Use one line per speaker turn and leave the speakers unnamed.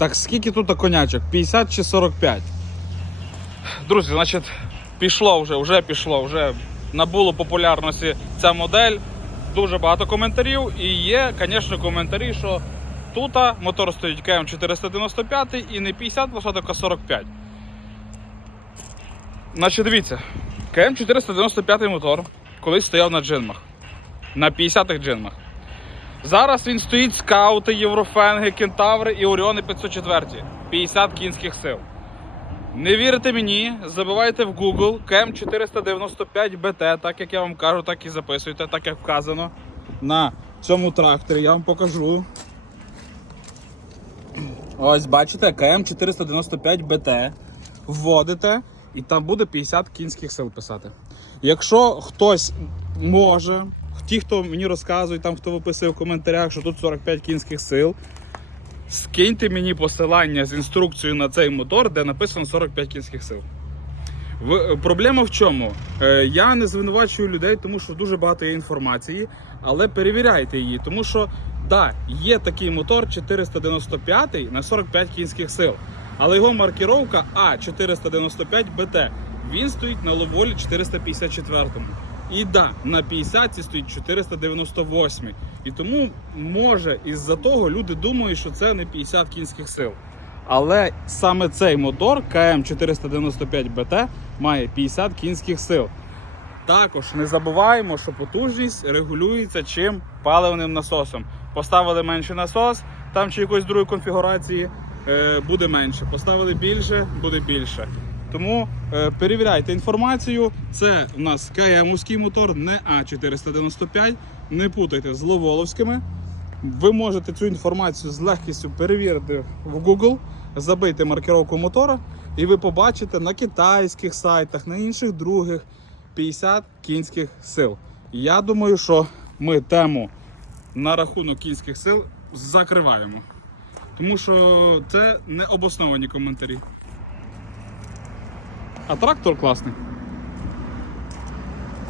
Так скільки тут конячок? 50 чи 45? Друзі, значить, пішло вже, вже пішло, вже набуло популярності ця модель. Дуже багато коментарів. І є, звісно, коментарі, що тут мотор стоїть КМ 495 і не 50 лошадок, а 45. Значить, дивіться, КМ 495 мотор колись стояв на джинмах. На 50-х джинмах. Зараз він стоїть скаути, єврофенги, кентаври і Оріони 504. 50 кінських сил. Не вірите мені, забивайте в Google КМ 495 БТ, так як я вам кажу, так і записуйте, так як вказано на цьому тракторі. Я вам покажу. Ось бачите, КМ 495 БТ. Вводите, і там буде 50 кінських сил писати. Якщо хтось може, ті, хто мені розказує, там хто виписує в коментарях, що тут 45 кінських сил, скиньте мені посилання з інструкцією на цей мотор, де написано 45 кінських сил. В, проблема в чому? Е, я не звинувачую людей, тому що дуже багато є інформації, але перевіряйте її, тому що да, є такий мотор 495 на 45 кінських сил, але його маркіровка А495 БТ. Він стоїть на ловолі 454. І да, на 50 стоїть 498. І тому може із-за того люди думають, що це не 50 кінських сил. Але саме цей мотор КМ 495 БТ має 50 кінських сил. Також не забуваємо, що потужність регулюється чим паливним насосом. Поставили менший насос, там чи якоїсь другої конфігурації е, буде менше. Поставили більше, буде більше. Тому е, перевіряйте інформацію. Це у нас КМовський мотор, не А495. Не путайте з Ловоловськими. Ви можете цю інформацію з легкістю перевірити в Google, забийте маркировку мотора, і ви побачите на китайських сайтах, на інших других 50 кінських сил. Я думаю, що ми тему на рахунок кінських сил закриваємо. Тому що це не обосновані коментарі. А трактор класний.